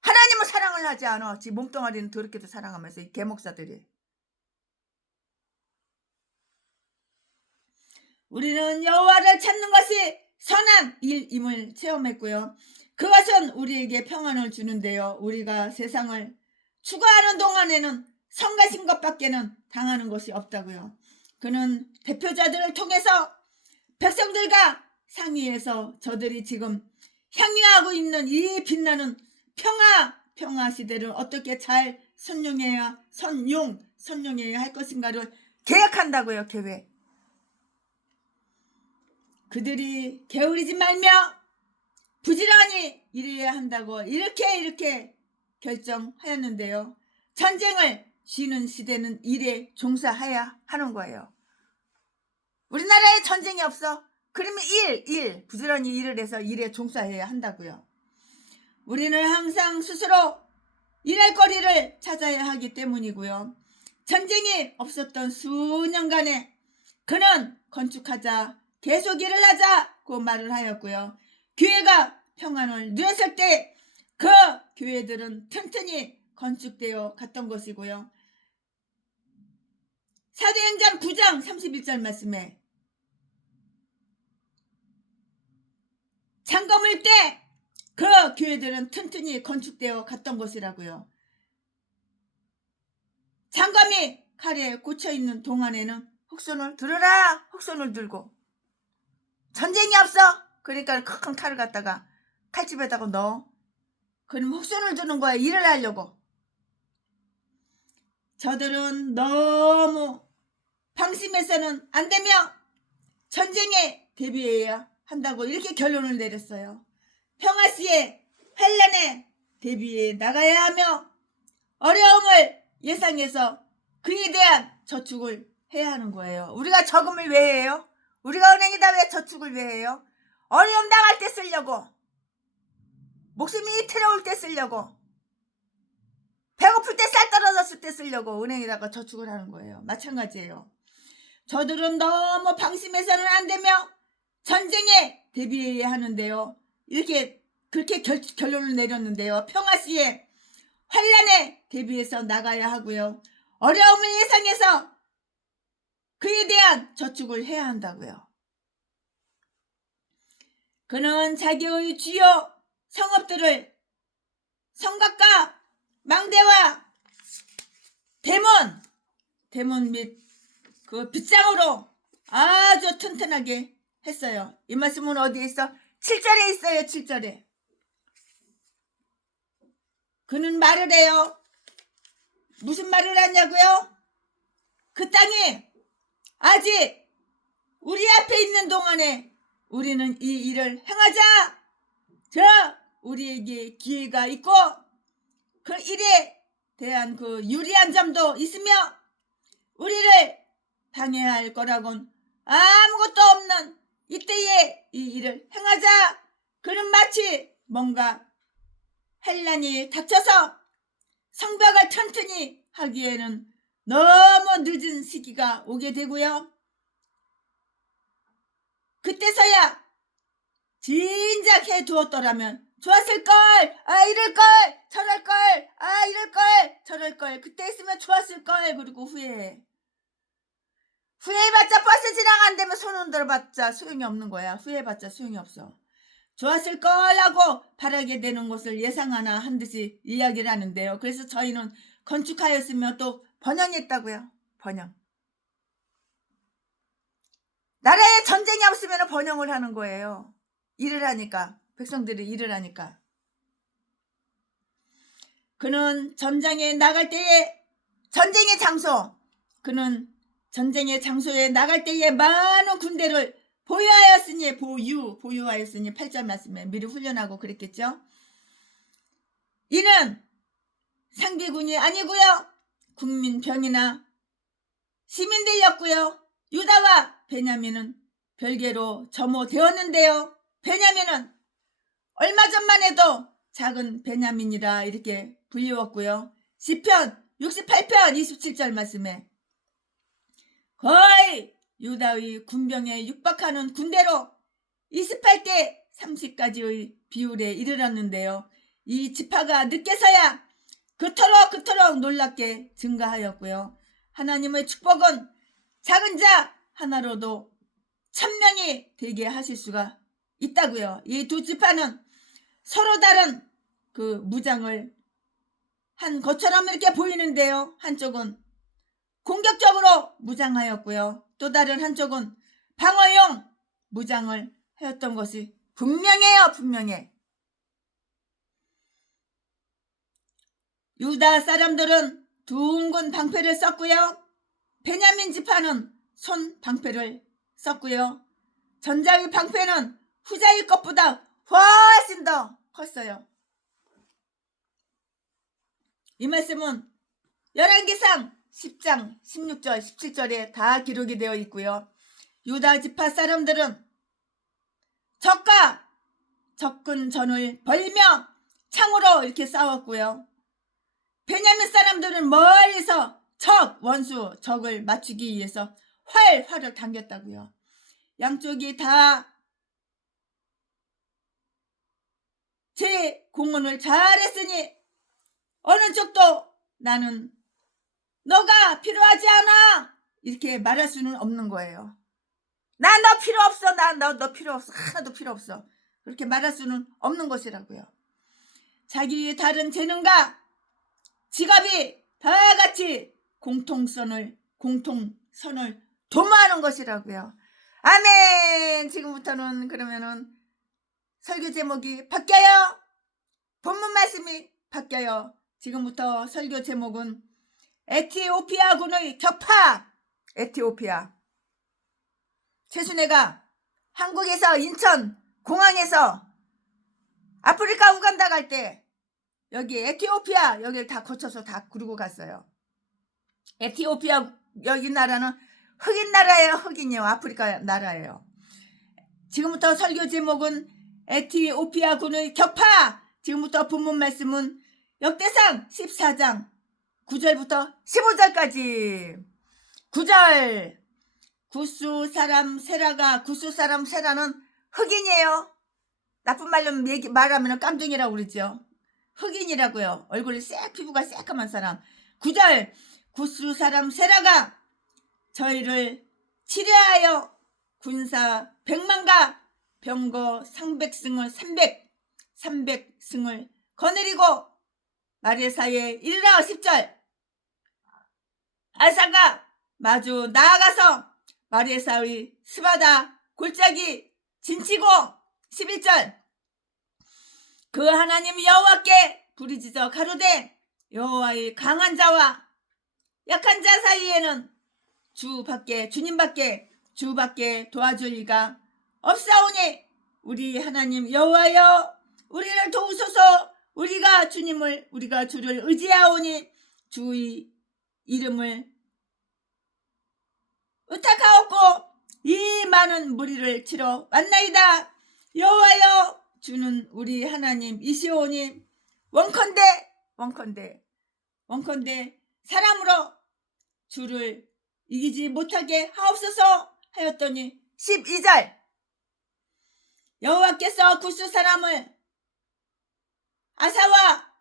하나님은 사랑을 하지 않아. 지 몸뚱아리는 더럽게도 사랑하면서 이 개목사들이. 우리는 여호와를 찾는 것이 선한 일임을 체험했고요. 그것은 우리에게 평안을 주는데요. 우리가 세상을 추구하는 동안에는 성가신 것밖에는 당하는 것이 없다고요. 그는 대표자들을 통해서 백성들과 상의해서 저들이 지금 향유하고 있는 이 빛나는 평화 시대를 어떻게 잘 선용해야 할 것인가를 계획한다고요. 계획. 그들이 게으르지 말며 부지런히 일해야 한다고 이렇게 결정하였는데요. 전쟁을 쉬는 시대는 일에 종사해야 하는 거예요. 우리나라에 전쟁이 없어. 그러면 부지런히 일을 해서 일에 종사해야 한다고요. 우리는 항상 스스로 일할 거리를 찾아야 하기 때문이고요. 전쟁이 없었던 수년간에 그는 건축하자 계속 일을 하자고 말을 하였고요. 교회가 평안을 누렸을 때 그 교회들은 튼튼히 건축되어 갔던 것이고요. 사도행전 9장 31절 말씀에 장검을 때 그 교회들은 튼튼히 건축되어 갔던 것이라고요. 장검이 칼에 꽂혀있는 동안에는 흑손을 들어라. 흑손을 들고 전쟁이 없어. 그러니까 큰 칼을 갖다가 칼집에다가 넣어. 그럼 흑손을 드는 거야. 일을 하려고. 저들은 너무 방심해서는 안 되며 전쟁에 대비해야 한다고 이렇게 결론을 내렸어요. 평화시에 환란에 대비해 나가야 하며 어려움을 예상해서 그에 대한 저축을 해야 하는 거예요. 우리가 저금을 왜 해요? 우리가 은행에다 왜 저축을 왜 해요? 어려움 당할 때 쓰려고. 목숨이 이태로울 때 쓰려고. 배고플 때 쌀 떨어졌을 때 쓰려고 은행에다가 저축을 하는 거예요. 마찬가지예요. 저들은 너무 방심해서는 안 되며 전쟁에 대비해야 하는데요. 그렇게 결론을 내렸는데요. 평화시에 환란에 대비해서 나가야 하고요. 어려움을 예상해서 그에 대한 저축을 해야 한다고요. 그는 자기의 주요 성읍들을 성곽과 망대와 대문 및 그 빗장으로 아주 튼튼하게 했어요. 이 말씀은 어디에 있어? 7절에 있어요. 7절에. 그는 말을 해요. 무슨 말을 하냐고요? 그 땅이 아직 우리 앞에 있는 동안에 우리는 이 일을 행하자. 우리에게 기회가 있고 그 일에 대한 그 유리한 점도 있으며 우리를 방해할 거라곤 아무것도 없는 이때에 이 일을 행하자. 그는 마치 뭔가 환란이 닥쳐서 성벽을 튼튼히 하기에는 너무 늦은 시기가 오게 되고요. 그때서야 진작 해두었더라면 좋았을걸. 이럴걸 저럴걸. 이럴걸 저럴걸. 그때 있으면 좋았을걸. 그리고 후회해봤자 버스 지나간다면 손 흔들어봤자 소용이 없는 거야. 후회해봤자 소용이 없어. 좋았을 거라고 바라게 되는 것을 예상하나 한 듯이 이야기를 하는데요. 그래서 저희는 건축하였으며 또 번영했다고요. 번영. 나라에 전쟁이 없으면 번영을 하는 거예요. 일을 하니까. 백성들이 일을 하니까. 그는 전장에 나갈 때에 전쟁의 장소, 그는 전쟁의 장소에 나갈 때에 많은 군대를 보유하였으니 8절 말씀에 미리 훈련하고 그랬겠죠. 이는 상비군이 아니고요, 국민병이나 시민들이었고요. 유다와 베냐민은 별개로 점호되었는데요. 베냐민은 얼마 전만 해도 작은 베냐민이라 이렇게 불리웠고요. 시편 68편 27절 말씀에 거의 유다의 군병에 육박하는 군대로 28대 30까지의 비율에 이르렀는데요. 이 지파가 늦게서야 그토록 놀랍게 증가하였고요. 하나님의 축복은 작은 자 하나로도 1000명이 되게 하실 수가 있다고요. 이 두 지파는 서로 다른 그 무장을 한 것처럼 이렇게 보이는데요. 한쪽은 공격적으로 무장하였고요. 또 다른 한쪽은 방어용 무장을 하였던 것이 분명해요. 분명해. 유다 사람들은 둥근 방패를 썼고요. 베냐민 지파는 손 방패를 썼고요. 전자의 방패는 후자의 것보다 훨씬 더 컸어요. 이 말씀은 열왕기상 10장 16절 17절에 다 기록이 되어 있고요. 유다 지파 사람들은 적과 접근전을 벌이며 창으로 이렇게 싸웠고요. 베냐민 사람들은 멀리서 적을 맞추기 위해서 활을 당겼다고요. 양쪽이 다 제 공헌을 잘했으니 어느 쪽도 나는 너가 필요하지 않아 이렇게 말할 수는 없는 거예요. 나 너 필요 없어. 나 너 필요 없어. 하나도 필요 없어. 그렇게 말할 수는 없는 것이라고요. 자기의 다른 재능과 지갑이 다 같이 공통선을 도모하는 것이라고요. 아멘. 지금부터는 그러면은 설교 제목이 바뀌어요. 본문 말씀이 바뀌어요. 지금부터 설교 제목은 에티오피아군의 격파. 에티오피아. 최순애가 한국에서 인천 공항에서 아프리카 우간다 갈 때 여기 에티오피아 여기를 다 거쳐서 다 구르고 갔어요. 에티오피아 여기 나라는 흑인 나라예요. 흑인이요. 아프리카 나라예요. 지금부터 설교 제목은 에티오피아군의 격파. 지금부터 본문 말씀은 역대상 14장 9절부터 15절까지. 9절. 구스 사람 세라는 흑인이에요. 나쁜 말로 말하면 깜둥이라고 그러죠. 흑인이라고요. 얼굴이 피부가 새까만 사람. 9절. 구스 사람 세라가 저희를 치려하여 군사 100만과 병거 300승을 거느리고 마레사에 이르러 10절. 아사가 마주 나아가서 마레사의 스바다 골짜기 진치고 11절. 그 하나님 여호와께 부르짖어 가로되 여호와의 강한 자와 약한 자 사이에는 주밖에 도와줄 이가 없사오니 우리 하나님 여호와여 우리를 도우소서. 우리가 주를 의지하오니 주의 이름을 의탁하옵고 이 많은 무리를 치러 왔나이다. 여호와여 주는 우리 하나님이시오니 원컨대 사람으로 주를 이기지 못하게 하옵소서 하였더니 12절. 여호와께서 구스 사람을 아사와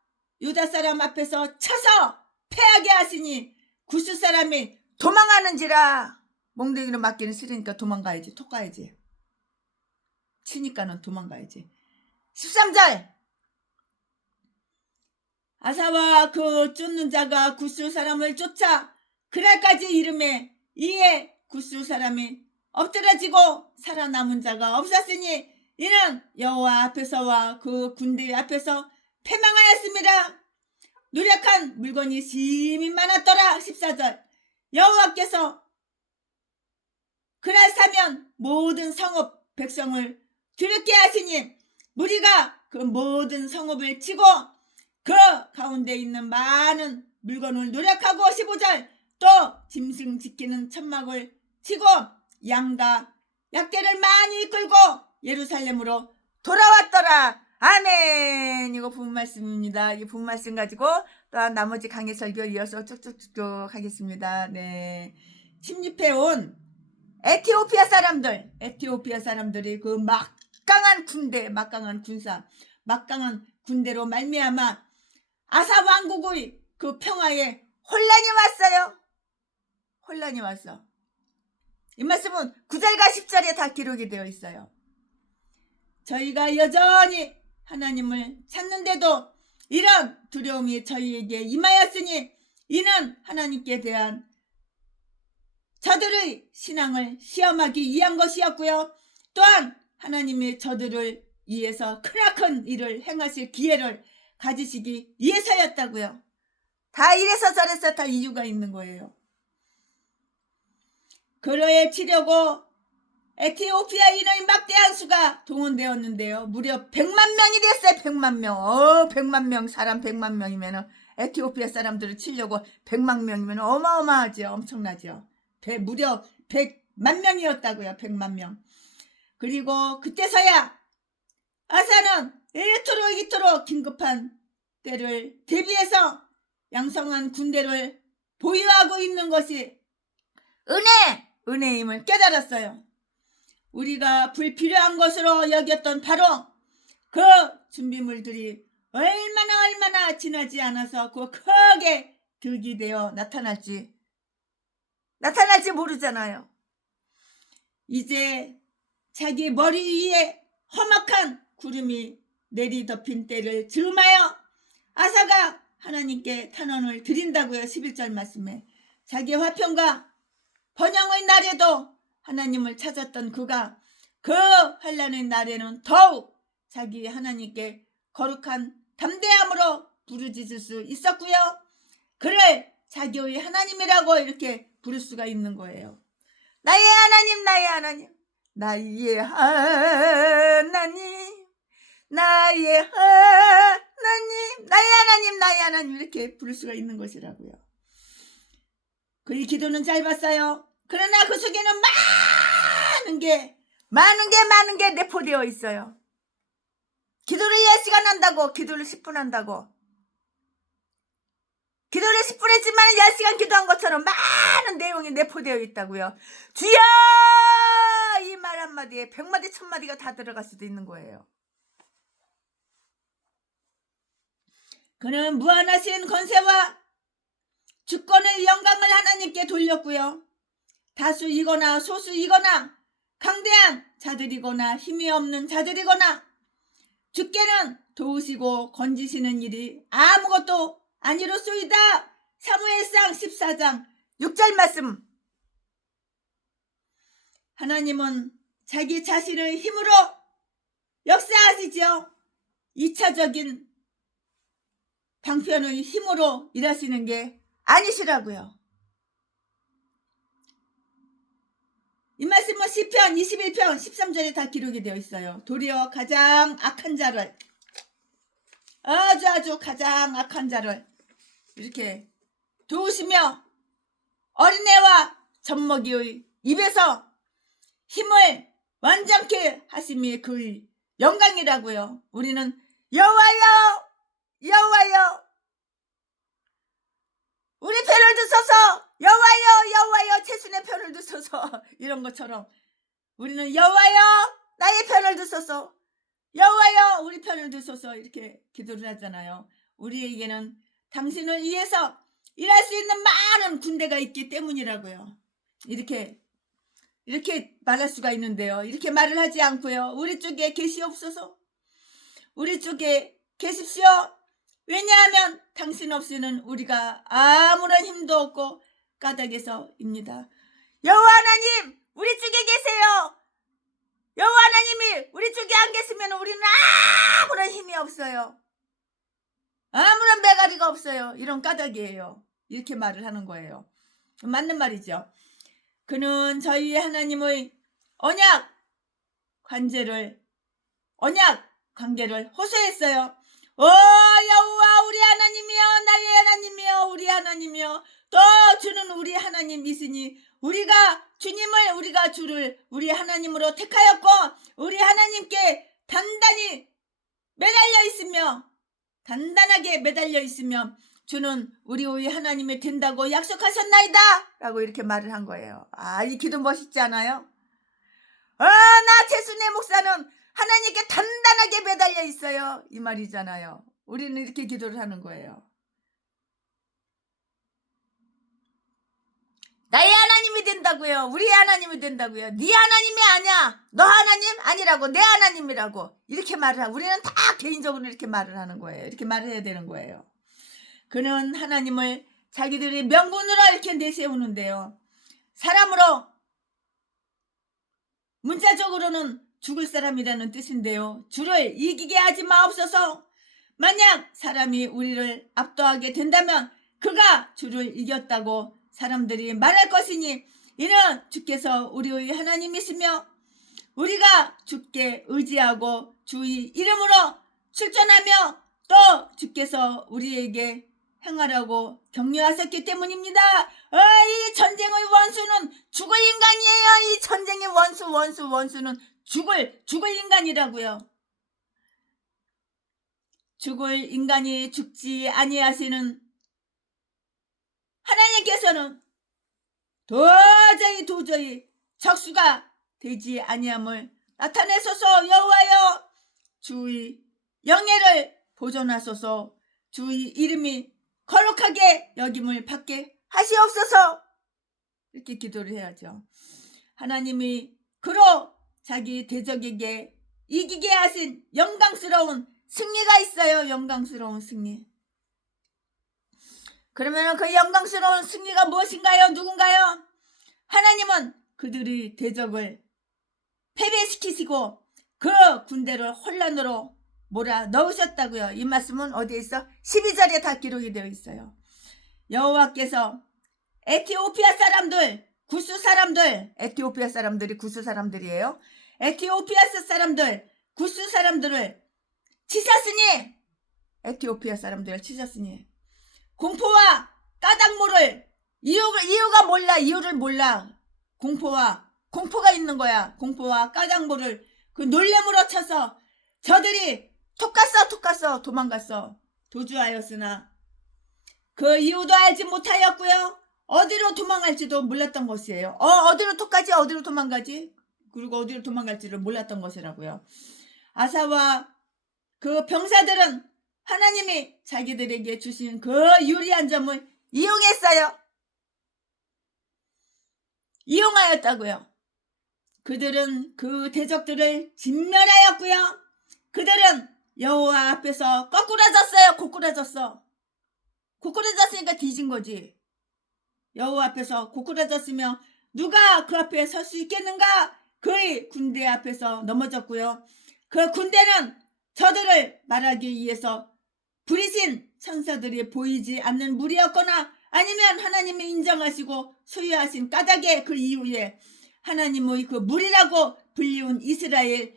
유다 사람 앞에서 쳐서 패하게 하시니 구스 사람이 도망하는지라. 몽둥이로 맞기는 싫으니까 도망가야지. 톡 가야지. 치니까는 도망가야지. 13절 아사와 그 쫓는 자가 굿수 사람을 쫓아 그날까지 이름에 이에 굿수 사람이 엎드러지고 살아남은 자가 없었으니 이는 여호와 앞에서와 그 군대 앞에서 패망하였습니다. 노력한 물건이 심히 많았더라. 14절 여호와께서 그날 사면 모든 성읍 백성을 두렵게 하시니 무리가 그 모든 성읍을 치고 그 가운데 있는 많은 물건을 노력하고 15절 또 짐승 지키는 천막을 치고 양과 약대를 많이 끌고 예루살렘으로 돌아왔더라. 아멘. 이거 본 말씀입니다. 이 본 말씀 가지고 또한 나머지 강의 설교 이어서 쭉쭉쭉 하겠습니다. 네. 침입해 온 에티오피아 사람들이 그 막강한 군대, 막강한 군사, 막강한 군대로 말미암아 아사 왕국의 그 평화에 혼란이 왔어요. 혼란이 왔어. 이 말씀은 9절과 10절에 다 기록이 되어 있어요. 저희가 여전히 하나님을 찾는데도 이런 두려움이 저희에게 임하였으니 이는 하나님께 대한 저들의 신앙을 시험하기 위한 것이었고요. 또한 하나님의 저들을 위해서 크나큰 일을 행하실 기회를 가지시기 위해서였다고요. 다 이래서 저래서 다 이유가 있는 거예요. 그러에 치려고 에티오피아인의 막대한 수가 동원되었는데요. 무려 100만 명이 됐어요. 100만 명. 100만 명 사람 100만 명이면 에티오피아 사람들을 치려고 100만 명이면 어마어마하죠. 엄청나죠. 무려 100만 명이었다고요. 100만 명. 그리고 그때서야 아사는 이토록 긴급한 때를 대비해서 양성한 군대를 보유하고 있는 것이 은혜임을 깨달았어요. 우리가 불필요한 것으로 여겼던 바로 그 준비물들이 얼마나 지나지 않아서 그 크게 득이 되어 나타날지 모르잖아요. 이제 자기 머리 위에 험악한 구름이 내리덮인 때를 즈음하여 아사가 하나님께 탄원을 드린다고요. 11절 말씀에 자기 화평과 번영의 날에도 하나님을 찾았던 그가 그 환난의 날에는 더욱 자기 하나님께 거룩한 담대함으로 부르짖을 수 있었고요. 그를 자기의 하나님이라고 이렇게 부를 수가 있는 거예요. 나의 하나님, 나의 하나님, 나의 하나님, 나의 하나님, 나의 하나님, 나의 하나님 이렇게 부를 수가 있는 것이라고요. 그의 기도는 짧았어요. 그러나 그 속에는 많은 게 내포되어 있어요. 기도를 10시간 한다고, 기도를 10분 한다고. 기도를 10분 했지만 10시간 기도한 것처럼 많은 내용이 내포되어 있다고요. 주여! 이 말 한마디에 100마디 1000마디가 다 들어갈 수도 있는 거예요. 그는 무한하신 권세와 주권의 영광을 하나님께 돌렸고요. 다수이거나 소수이거나 강대한 자들이거나 힘이 없는 자들이거나 주께는 도우시고 건지시는 일이 아무것도 아니로소이다. 사무엘상 14장 6절 말씀. 하나님은 자기 자신의 힘으로 역사하시죠. 2차적인 방편의 힘으로 일하시는 게 아니시라고요. 이 말씀은 시편 21편 13절에 다 기록이 되어 있어요. 도리어 가장 악한 자를, 아주 가장 악한 자를 이렇게 도우시며 어린애와 젖먹이의 입에서 힘을 완전케 하심이 그의 영광이라고요. 우리는 여호와여 여호와여 우리 편을 드소서, 여호와여 최순의 편을 드소서, 이런 것처럼 우리는 여호와여 나의 편을 드소서, 여호와여 우리 편을 드소서 이렇게 기도를 하잖아요. 우리에게는 당신을 위해서 일할 수 있는 많은 군대가 있기 때문이라고요. 이렇게 말할 수가 있는데요. 이렇게 말을 하지 않고요. 우리 쪽에 계시옵소서, 우리 쪽에 계십시오. 왜냐하면 당신 없이는 우리가 아무런 힘도 없고 까닭에서입니다. 여호와 하나님, 우리 쪽에 계세요. 여호와 하나님이 우리 쪽에 안 계시면 우리는 아무런 힘이 없어요. 아무런 매가리가 없어요. 이런 까닭이에요. 이렇게 말을 하는 거예요. 맞는 말이죠. 그는 저희 하나님의 언약 관계를 호소했어요. 여호와 우리 하나님이여, 나의 하나님이여, 우리 하나님이여, 또 주는 우리 하나님이시니 우리가 주를 우리 하나님으로 택하였고 우리 하나님께 단단하게 매달려 있으며 주는 우리 하나님이 된다고 약속하셨나이다 라고 이렇게 말을 한 거예요. 이 기도 멋있지 않아요? 나 최순애 목사는 하나님께 단단하게 매달려 있어요, 이 말이잖아요. 우리는 이렇게 기도를 하는 거예요. 나의 하나님이 된다고요. 우리 하나님이 된다고요. 네 하나님이 아니야. 너 하나님 아니라고. 내 하나님이라고. 이렇게 말을 하고 우리는 다 개인적으로 이렇게 말을 하는 거예요. 이렇게 말을 해야 되는 거예요. 그는 하나님을 자기들의 명분으로 이렇게 내세우는데요. 사람으로 문자적으로는 죽을 사람이라는 뜻인데요. 주를 이기게 하지 마옵소서. 만약 사람이 우리를 압도하게 된다면 그가 주를 이겼다고 사람들이 말할 것이니 이는 주께서 우리의 하나님이시며 우리가 주께 의지하고 주의 이름으로 출전하며 또 주께서 우리에게 행하라고 격려하셨기 때문입니다. 이 전쟁의 원수는 죽을 인간이에요. 이 전쟁의 원수는 죽을 인간이라고요. 죽을 인간이 죽지 아니하시는 하나님께서는 도저히 적수가 되지 아니함을 나타내소서. 여호와여, 주의 영예를 보존하소서. 주의 이름이 거룩하게 여김을 받게 하시옵소서. 이렇게 기도를 해야죠. 하나님이 그로 자기 대적에게 이기게 하신 영광스러운 승리가 있어요. 영광스러운 승리. 그러면 그 영광스러운 승리가 무엇인가요? 누군가요? 하나님은 그들의 대적을 패배시키시고 그 군대를 혼란으로 몰아 넣으셨다고요. 이 말씀은 어디에 있어? 12절에 다 기록이 되어 있어요. 여호와께서 에티오피아 사람들, 구스 사람들, 에티오피아 사람들이 구스 사람들이에요. 에티오피아 사람들, 구스 사람들을 치셨으니, 에티오피아 사람들을 치셨으니 공포와 까닭모를 이유를 몰라. 공포가 있는 거야. 공포와 까닭모를 그 놀램으로 쳐서 저들이 톡 갔어 도망갔어. 도주하였으나 그 이유도 알지 못하였고요. 어디로 도망갈지도 몰랐던 것이에요. 어디로 톡 가지, 어디로 도망가지, 그리고 어디로 도망갈지를 몰랐던 것이라고요. 아사와 그 병사들은 하나님이 자기들에게 주신 그 유리한 점을 이용하였다고요. 그들은 그 대적들을 진멸하였고요. 그들은 여호와 앞에서 거꾸라졌어요. 고꾸라졌으니까 뒤진 거지. 여호와 앞에서 고꾸라졌으며 누가 그 앞에 설 수 있겠는가? 그의 군대 앞에서 넘어졌고요. 그 군대는 저들을 말하기 위해서 부리신 천사들이 보이지 않는 무리였거나 아니면 하나님이 인정하시고 소유하신 까닭의 그 이후에 하나님의 그 무리라고 불리운 이스라엘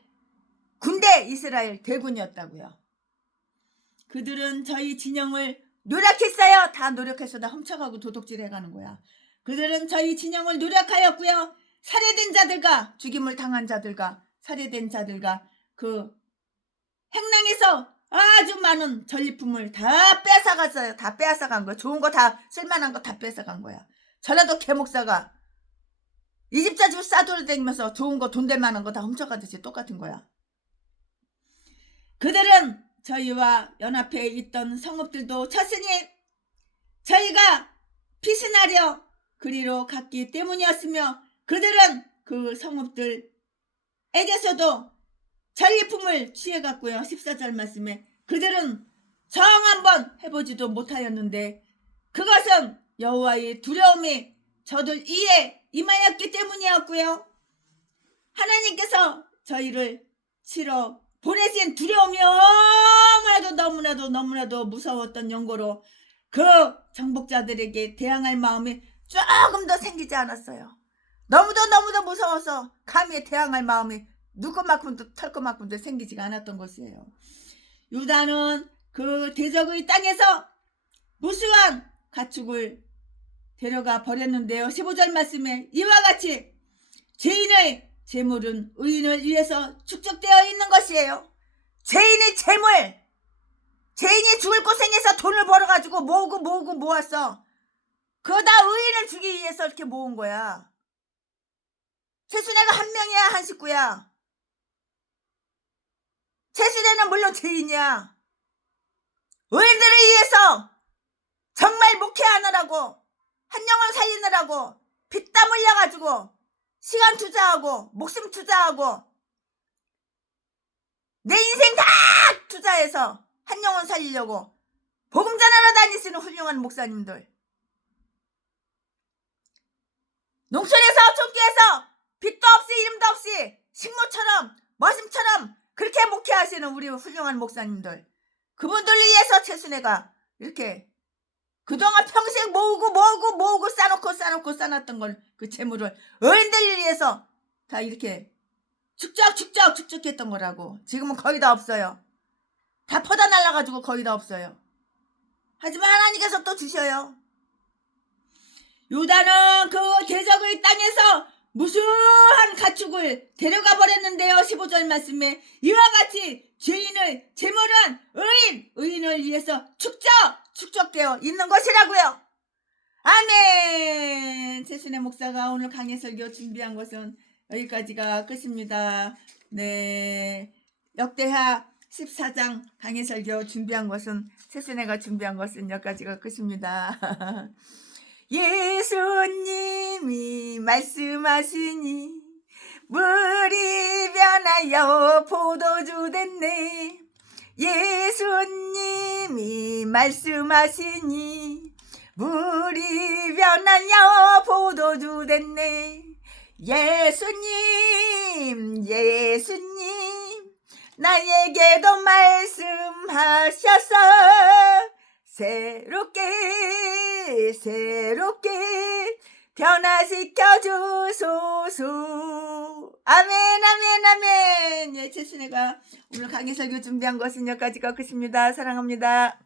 대군이었다고요. 그들은 저희 진영을 노력했어요. 다 노력해서 다 훔쳐가고 도둑질 해가는 거야. 그들은 저희 진영을 노력하였고요. 살해된 자들과 죽임을 당한 자들과 살해된 자들과 그 행랑에서 아주 많은 전리품을 다 뺏어갔어요. 다 빼앗아간 거야. 좋은 거 다, 쓸만한 거 다 뺏어간 거야. 전라도 개목사가 이 집 저 집 싸돌아다니면서 좋은 거, 돈 될 만한 거 다 훔쳐가듯이 똑같은 거야. 그들은 저희와 연합해 있던 성읍들도 쳤으니 저희가 피신하려 그리로 갔기 때문이었으며 그들은 그 성읍들에게서도 전리품을 취해갖고요. 14절 말씀에 그들은 정 한번 해보지도 못하였는데 그것은 여호와의 두려움이 저들 이에 임하였기 때문이었고요. 하나님께서 저희를 치러 보내신 두려움이 너무나도 무서웠던 연고로 그 정복자들에게 대항할 마음이 조금 더 생기지 않았어요. 너무도 무서워서 감히 대항할 마음이 누구만큼도 털것만큼도 생기지가 않았던 것이에요. 유다는 그 대적의 땅에서 무수한 가축을 데려가 버렸는데요. 15절 말씀에 이와 같이 죄인의 재물은 의인을 위해서 축적되어 있는 것이에요. 죄인의 재물, 죄인이 죽을 고생해서 돈을 벌어가지고 모았어. 그거 다 의인을 주기 위해서 이렇게 모은 거야. 최순애가 한 명이야, 한 식구야. 최순애는 물론 죄인이야. 의인들을 위해서 정말 목회하느라고, 한 영을 살리느라고 피땀 흘려가지고 시간 투자하고 목숨 투자하고 내 인생 다 투자해서 한 영혼 살리려고 복음 전하러 다니시는 훌륭한 목사님들, 농촌에서 촌교에서 빛도 없이 이름도 없이 식모처럼 머슴처럼 그렇게 목회하시는 우리 훌륭한 목사님들, 그분들을 위해서 최순애가 이렇게 그동안 평생 모으고 쌓아놨던 걸, 그 재물을 의인들을 위해서 다 이렇게 축적했던 거라고. 지금은 거의 다 없어요. 다 퍼다 날라가지고 거의 다 없어요. 하지만 하나님께서 또 주셔요. 유다는 그 대적의 땅에서 무수한 가축을 데려가 버렸는데요. 15절 말씀에 이와 같이 죄인의 재물은 의인을 위해서 축적되어 있는 것이라고요. 아멘. 최순애 목사가 오늘 강해 설교 준비한 것은 여기까지가 끝입니다. 네, 역대하 14장 강해 설교 준비한 것은, 최순애가 준비한 것은 여기까지가 끝입니다. 예수님이 말씀하시니 물이 변하여 포도주 됐네. 예수님이 말씀하시니 물이 변하여 포도주 됐네. 예수님 나에게도 말씀하셔서 새롭게 변화시켜 주소서. 아멘. 예, 최순애가 오늘 강의 설교 준비한 것은 여기까지가 끝입니다. 사랑합니다.